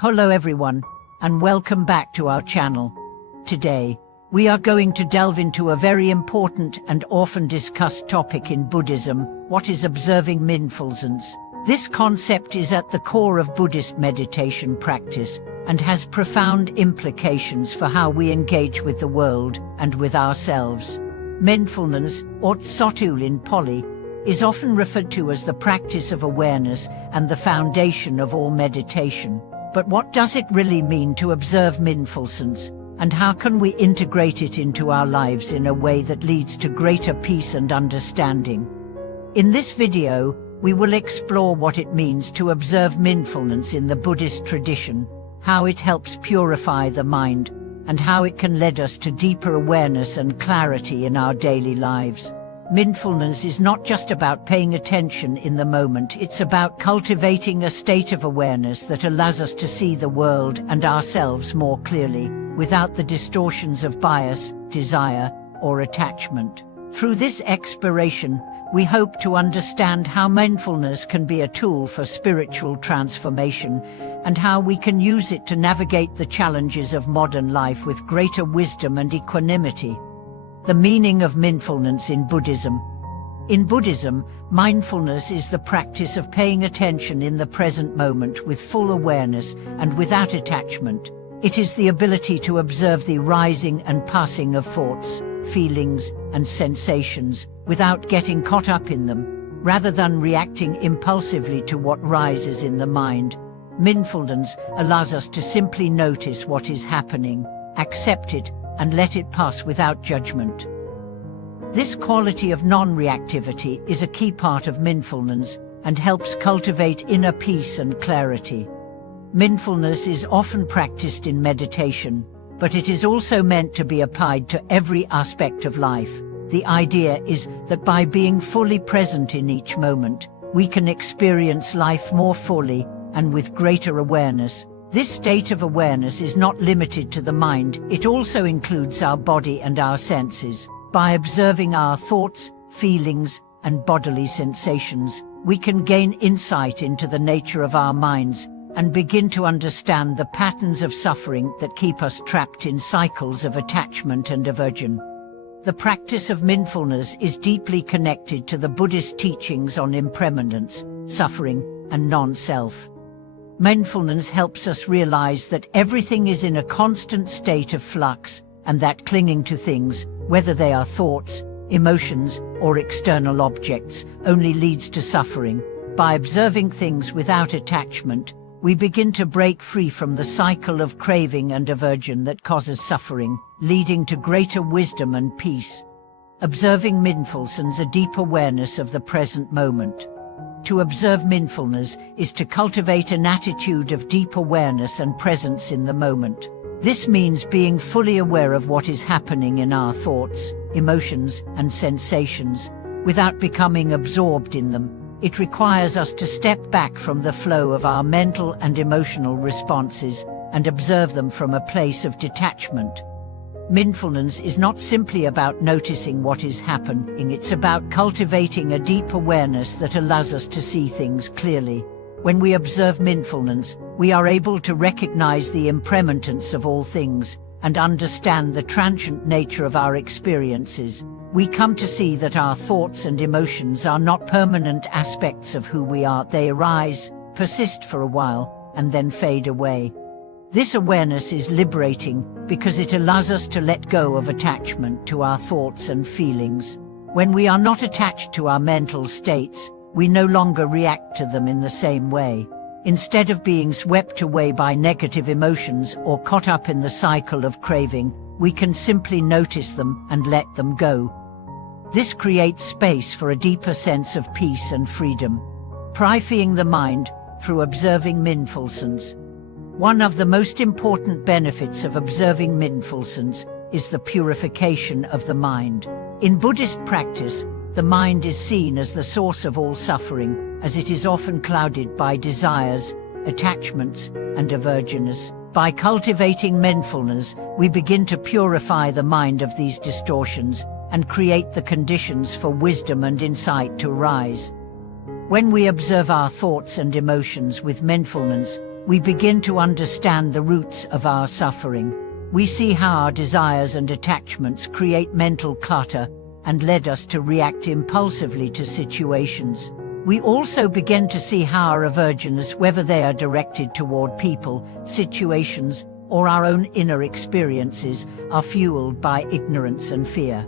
Hello everyone, and welcome back to our channel. Today, we are going to delve into a very important and often discussed topic in Buddhism: what is observing mindfulness. This concept is at the core of Buddhist meditation practice and has profound implications for how we engage with the world and with ourselves. Mindfulness, or tsotul in Pali, is often referred to as the practice of awareness and the foundation of all meditation. But what does it really mean to observe mindfulness, and how can we integrate it into our lives in a way that leads to greater peace and understanding? In this video, we will explore what it means to observe mindfulness in the Buddhist tradition, how it helps purify the mind, and how it can lead us to deeper awareness and clarity in our daily lives. Mindfulness is not just about paying attention in the moment, it's about cultivating a state of awareness that allows us to see the world and ourselves more clearly, without the distortions of bias, desire, or attachment. Through this exploration, we hope to understand how mindfulness can be a tool for spiritual transformation, and how we can use it to navigate the challenges of modern life with greater wisdom and equanimity. The meaning of mindfulness in Buddhism. In Buddhism, mindfulness is the practice of paying attention in the present moment with full awareness and without attachment. It is the ability to observe the rising and passing of thoughts, feelings, and sensations without getting caught up in them, rather than reacting impulsively to what rises in the mind. Mindfulness allows us to simply notice what is happening, accept it, and let it pass without judgment. This quality of non-reactivity is a key part of mindfulness and helps cultivate inner peace and clarity. Mindfulness is often practiced in meditation, but it is also meant to be applied to every aspect of life. The idea is that by being fully present in each moment, we can experience life more fully and with greater awareness. This state of awareness is not limited to the mind, it also includes our body and our senses. By observing our thoughts, feelings, and bodily sensations, we can gain insight into the nature of our minds and begin to understand the patterns of suffering that keep us trapped in cycles of attachment and aversion. The practice of mindfulness is deeply connected to the Buddhist teachings on impermanence, suffering, and non-self. Mindfulness helps us realize that everything is in a constant state of flux, and that clinging to things, whether they are thoughts, emotions, or external objects, only leads to suffering. By observing things without attachment, we begin to break free from the cycle of craving and aversion that causes suffering, leading to greater wisdom and peace. Observing mindfulness is a deep awareness of the present moment. To observe mindfulness is to cultivate an attitude of deep awareness and presence in the moment. This means being fully aware of what is happening in our thoughts, emotions, and sensations, without becoming absorbed in them. It requires us to step back from the flow of our mental and emotional responses and observe them from a place of detachment. Mindfulness is not simply about noticing what is happening, it's about cultivating a deep awareness that allows us to see things clearly. When we observe mindfulness, we are able to recognize the impermanence of all things and understand the transient nature of our experiences. We come to see that our thoughts and emotions are not permanent aspects of who we are. They arise, persist for a while, and then fade away. This awareness is liberating because it allows us to let go of attachment to our thoughts and feelings. When we are not attached to our mental states, we no longer react to them in the same way. Instead of being swept away by negative emotions or caught up in the cycle of craving, we can simply notice them and let them go. This creates space for a deeper sense of peace and freedom. Purifying the mind through observing mindfulness. One of the most important benefits of observing mindfulness is the purification of the mind. In Buddhist practice, the mind is seen as the source of all suffering, as it is often clouded by desires, attachments, and aversions. By cultivating mindfulness, we begin to purify the mind of these distortions and create the conditions for wisdom and insight to arise. When we observe our thoughts and emotions with mindfulness, we begin to understand the roots of our suffering. We see how our desires and attachments create mental clutter and led us to react impulsively to situations. We also begin to see how our aversions, whether they are directed toward people, situations, or our own inner experiences, are fueled by ignorance and fear.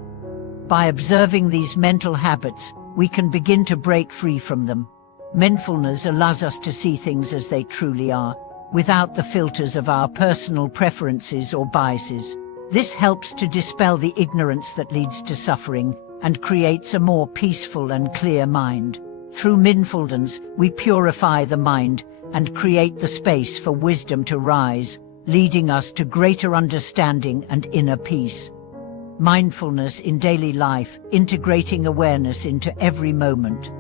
By observing these mental habits, we can begin to break free from them. Mindfulness allows us to see things as they truly are, without the filters of our personal preferences or biases. This helps to dispel the ignorance that leads to suffering and creates a more peaceful and clear mind. Through mindfulness, we purify the mind and create the space for wisdom to rise, leading us to greater understanding and inner peace. Mindfulness in daily life, integrating awareness into every moment.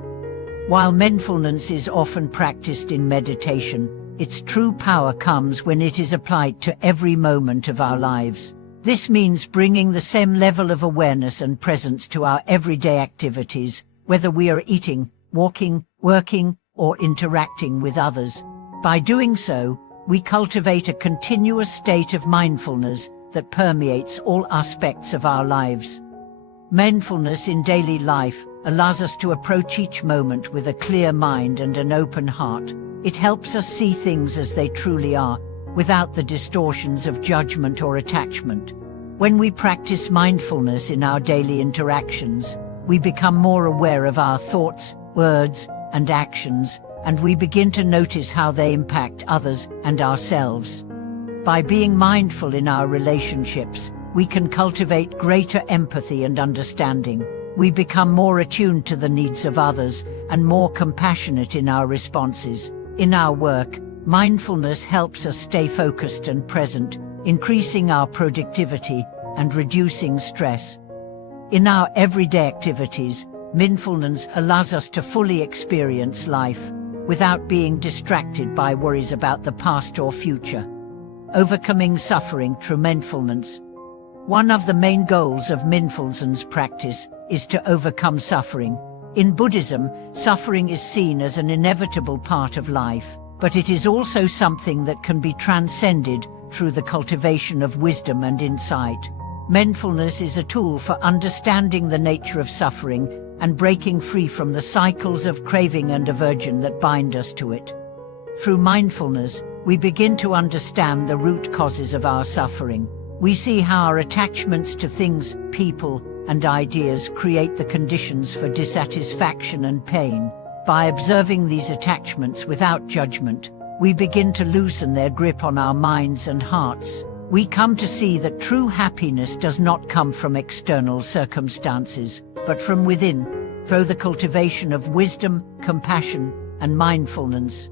While mindfulness is often practiced in meditation, its true power comes when it is applied to every moment of our lives. This means bringing the same level of awareness and presence to our everyday activities, whether we are eating, walking, working, or interacting with others. By doing so, we cultivate a continuous state of mindfulness that permeates all aspects of our lives. Mindfulness in daily life allows us to approach each moment with a clear mind and an open heart. It helps us see things as they truly are, without the distortions of judgment or attachment. When we practice mindfulness in our daily interactions, we become more aware of our thoughts, words, and actions, and we begin to notice how they impact others and ourselves. By being mindful in our relationships, we can cultivate greater empathy and understanding. We become more attuned to the needs of others and more compassionate in our responses. In our work, mindfulness helps us stay focused and present, increasing our productivity and reducing stress. In our everyday activities, mindfulness allows us to fully experience life without being distracted by worries about the past or future. Overcoming suffering through mindfulness. One of the main goals of mindfulness practice is to overcome suffering. In Buddhism, suffering is seen as an inevitable part of life, but it is also something that can be transcended through the cultivation of wisdom and insight. Mindfulness is a tool for understanding the nature of suffering and breaking free from the cycles of craving and aversion that bind us to it. Through mindfulness, we begin to understand the root causes of our suffering. We see how our attachments to things, people, and ideas create the conditions for dissatisfaction and pain. By observing these attachments without judgment, we begin to loosen their grip on our minds and hearts. We come to see that true happiness does not come from external circumstances, but from within, through the cultivation of wisdom, compassion, and mindfulness.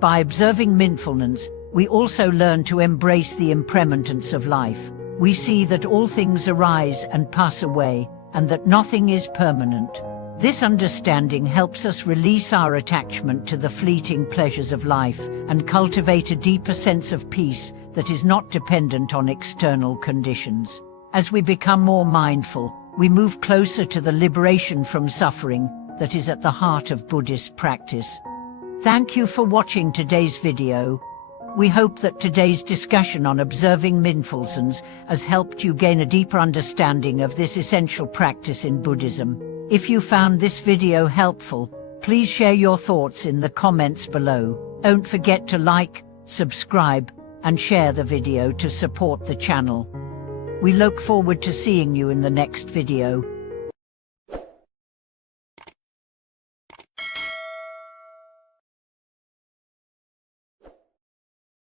By observing mindfulness, we also learn to embrace the impermanence of life. We see that all things arise and pass away, and that nothing is permanent. This understanding helps us release our attachment to the fleeting pleasures of life and cultivate a deeper sense of peace that is not dependent on external conditions. As we become more mindful, we move closer to the liberation from suffering that is at the heart of Buddhist practice. Thank you for watching today's video. We hope that today's discussion on observing mindfulness has helped you gain a deeper understanding of this essential practice in Buddhism. If you found this video helpful, please share your thoughts in the comments below. Don't forget to like, subscribe, and share the video to support the channel. We look forward to seeing you in the next video.